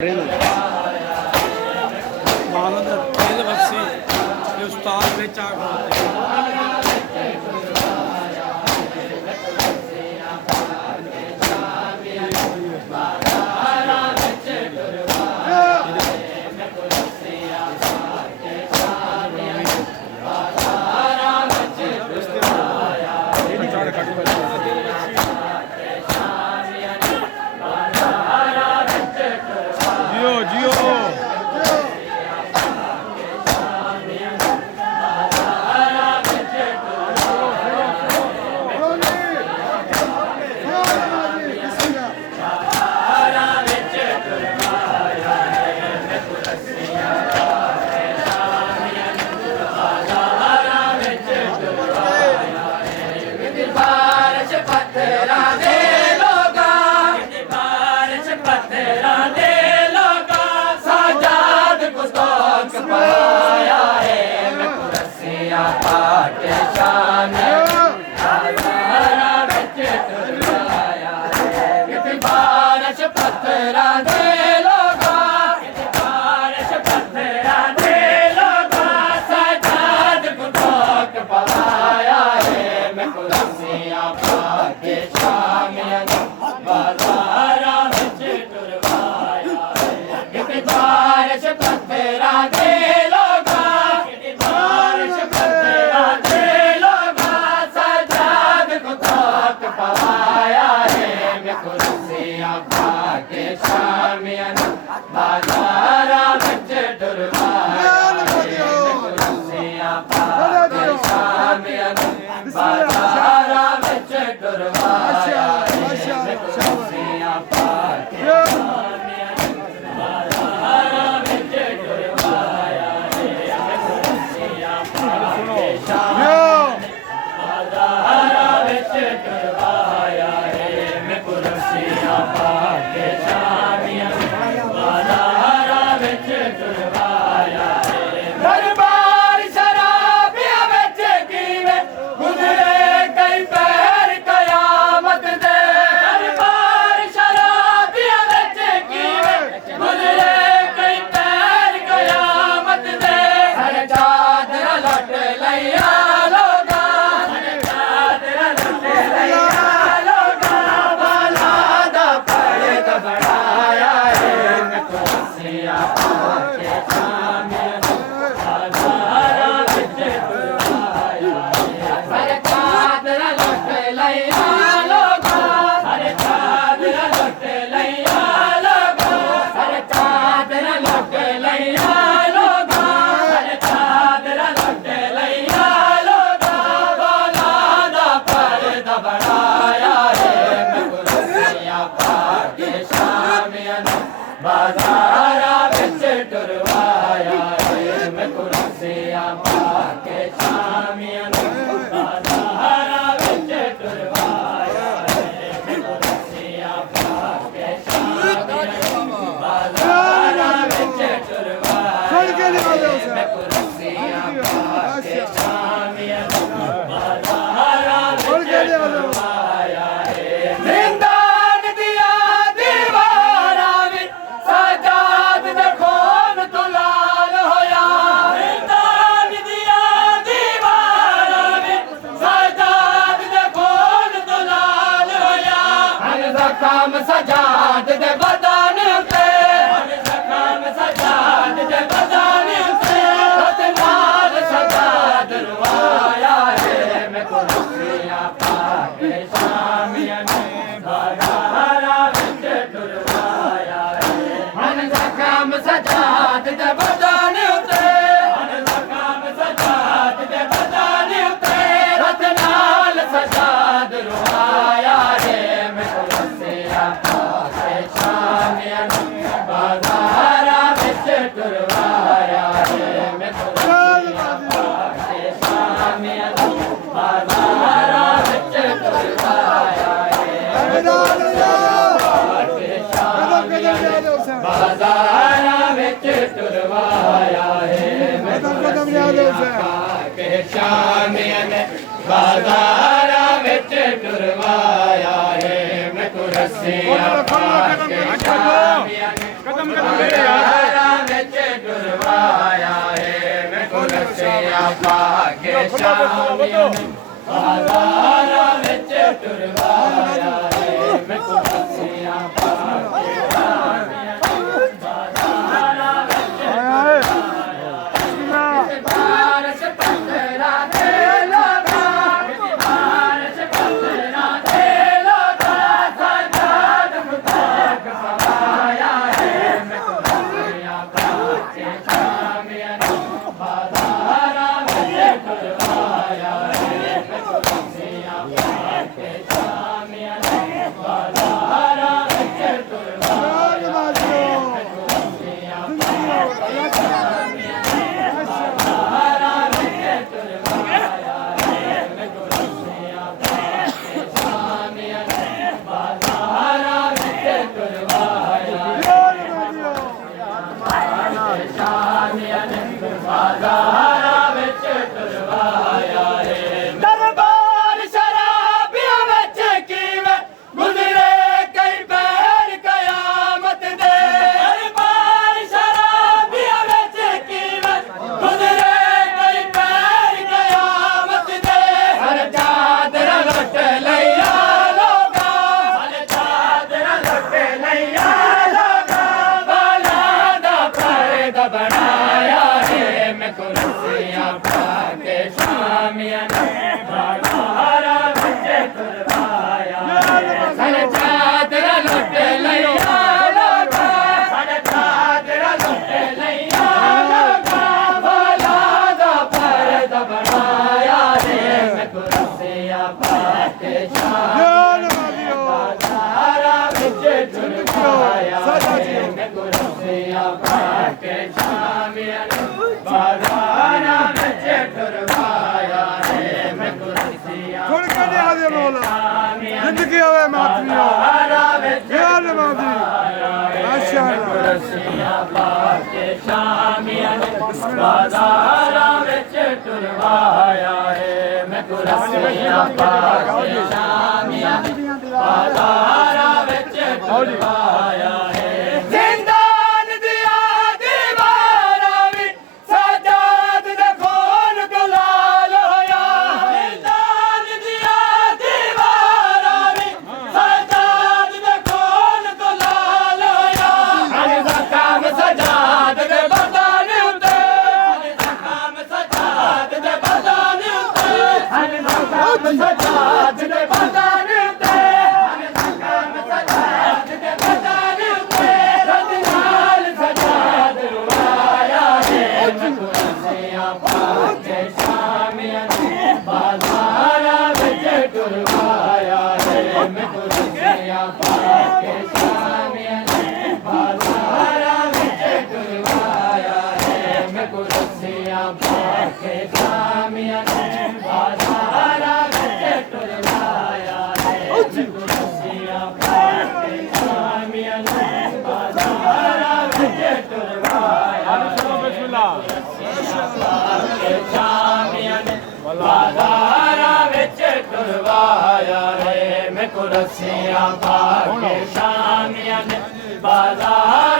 मानद तेल बख्शी उस्ताद बेचा जियो जियो बाजारा विच टुरवाया है मैं तो रस्सियां पा के ਬਾਜ਼ਾਰਾਂ ਵਿੱਚ ਟੁਰਵਾਇਆ ਏ ਮੈਂ ਕੁਰਸੀਆਂ ਪਾ ਕੇ ਸ਼ਾਮੀਆਂ ਨੇ ਬਾਜ਼ਾਰਾਂ ਵਿੱਚ ਟੁਰਵਾਇਆ ਏ ਮੈਂ ਕੁਰਸੀਆਂ ਪਾ ਕੇ ਸ਼ਾਮੀਆਂ ਨੇ ਬਾਜ਼ਾਰਾਂ ਵਿੱਚ ਬਾਰਸ਼ ਪੰਦਰਾਂ ਦੇ ਲੋਕਾਂ ਬਾਰਸ਼ ਪੰਦਰਾਂ ਦੇ ਲੋਕਾਂ ਸਜਾਦ ਮੁਤਾਕ ਸਮਾਇਆ ਹੈ ਮੈਂ ਕੁਰਸੀਆਂ ਪਾ ਕੇ ਸ਼ਾਮੀਆਂ ਨੇ ਬਾਜ਼ਾਰਾਂ ਵਿੱਚ ਟੁਰਵਾਇਆ ਹੈ ਮੈਂ ਕੁਰਸੀਆਂ ਪਾ ਕੇ ਸ਼ਾਮੀਆਂ ਨੇ ਬਾਜ਼ਾਰਾਂ ਵਿੱਚ ਟੁਰਵਾਇਆ ਹੈ ਮੈਂ ਕੁਰਸੀਆਂ ਪਾ ਕੇ ਸ਼ਾਮੀਆਂ ਬਾਜ਼ਾਰਾਂ ਵਿੱਚ ਟੁਰਵਾਇਆ ਏ ਦਰਬਾਰ ਸ਼ਰਾਬੀਆਂ ਵਿੱਚ ਕਿਵੇਂ ਗੁਜ਼ਰੇ ਕਈ ਪੈਰ ਕਿਆਮਤ ਦੇ ਦਰਬਾਰ ਸ਼ਰਾਬੀਆਂ ਵਿੱਚ ਕਿਵੇਂ ਗੁਜ਼ਰੇ ਕਈ ਪੈਰ ਕਿਆਮਤ ਦੇ ਹਰ ਚਾਦਰ ਲੁੱਟ ਲਈਆ ਲੋਕਾਂ ਹਰ ਚਾਦਰ ਲੁੱਟ ਲਈਆ ਲੋਕਾਂ ਬਾਲਾਂ ਦਾ ਪਰਦਾ ਬਣਾਇਆ ਮੈਂ ਕੁਰਸੀਆਂ ਪਾ ਕੇ ਸ਼ਾਮੀਆਂ ਨੇ ਬਾਜ਼ਾਰਾਂ ਵਿੱਚ ਟੁਰਵਾਇਆ ਸਾਡੇ ਚਾਦਰਾਂ ਲੁੱਟ ਲਈਆਂ ਲੋਕਾਂ ਸਾਡੇ ਚਾਦਰਾਂ ਲੁੱਟ ਲਈਆਂ ਲੋਕਾਂ ਬਾਲਾਂ ਦਾ ਪਰਦਾ ਬਣਾਇਆ ਰੇ ਮੈਂ ਕੁਰਸੀਆਂ ਪਾ ਕੇ ਸ਼ਾਮੀਆਂ ਨੇ ਬਾਜ਼ਾਰਾਂ ਵਿੱਚ ਟੁਰਵਾਇਆ ਮੈਂ ਕੁਰਸੀਆਂ ਪਾ ਕੇ ਸ਼ਾਮੀਆਂ ਨੇ ਬਾਜ਼ਾਰਾਂ ਵਿੱਚ ਟੁਰਵਾਇਆ ਏ ਮੈਂ ਕੁਰਸੀਆਂ ਥੋੜੀ ਕੱਢੇ ਆ ਦੇ ਮੌਲਾ ਜ਼ਿੰਦਗੀ ਹੋਵੇ ਮਾਤਮੀਓ ਯਾਰ ਨਮਾਜ਼ੀ ਮਾਸ਼ਾਅੱਲਾ ਕੁਰਸੀਆਂ ਪਾ ਕੇ ਸ਼ਾਮੀਆਂ ਨੇ ਬਾਜ਼ਾਰਾਂ ਵਿੱਚ ਟੁਰਵਾਇਆ ਏ ਮੈਂ ਕੁਰਸੀਆਂ ਪਾ ਕੇ ਸ਼ਾਮੀਆਂ ਨੇ ਬਾਜ਼ਾਰਾਂ ਵਿੱਚ ਟੁਰਵਾਇਆ ਏ ਜ਼ਿੰਦਾਨ ਦੀਆਂ ਦੀਵਾਰਾਂ ਵੀ ਸਜਾਦ ਦੇ ਖੂਨ ਗੁਲਾਲ ਹੋਇਆ ਜ਼ਿੰਦਾਨ ਦੀਆਂ ਦੀਵਾਰਾਂ ਵੀ ਸਜਾਦ ਦੇ ਖੂਨ ਗੁਲਾਲ ਹੋਇਆ ਹਰ ਜ਼ਖਮ ਸਜਾਦ ਦੇ ਬਦਨ ਉੱਤੇ ਹਰ ਜ਼ਖਮ ਸਜਾਦ ਦੇ ਬਦਨ ਉੱਤੇ ਹਰ ਜ਼ਖਮ ਸਜਾਦ ਦੇ ਬਦਨ ਉੱਤੇ ਹਰ ਜ਼ਖਮ ਸਜਾਦ ਦੇ ਬਦਨ ਉੱਤੇ ਰੰਗ ਨਾਲ ਸਜਾਦ ਰਵਾਇਆ ਏ ਮੈਂ ਕੁਰਸੀਆਂ ਪਾ ਕੇ ਸ਼ਾਮੀਆਂ ਨੇ ਬਾਜ਼ਾਰਾਂ ਵਿੱਚ ਟੁਰਵਾਇਆ ਏ ਮੈਂ ਕੁਰਸੀਆਂ ਪਾ ਕੇ ਸ਼ਾਮੀਆਂ ਨੇ ਬਾਜ਼ਾਰਾਂ ਵਿੱਚ ਟੁਰਵਾਇਆ ਏ ਮੈਂ ਕੁਰਸੀਆਂ ਪਾ ਕੇ ਸ਼ਾਮੀਆਂ ਨੇ ਬਾਜ਼ਾਰਾਂ ਵਿੱਚ ਟੁਰਵਾਇਆ ਏ ਮੈਂ ਕੁਰਸੀਆਂ ਪਾ ਕੇ ਸ਼ਾਮੀਆਂ ਨੇ ਬਾਜ਼ਾਰਾਂ ਵਿੱਚ ਟੁਰਵਾਇਆ ਬਿਸਮਿਲ੍ਲਾ ਸ਼ਾਮੀਆਂ ਨੇ ਬਾਜ਼ਾਰਾਂ ਵਿੱਚ ਟੁਰਵਾਇਆ ਏ ਮੈਂ ਕੁਰਸੀਆਂ ਪਾ ਕੇ ਸ਼ਾਮੀਆਂ ਨੇ ਬਾਜ਼ਾਰਾਂ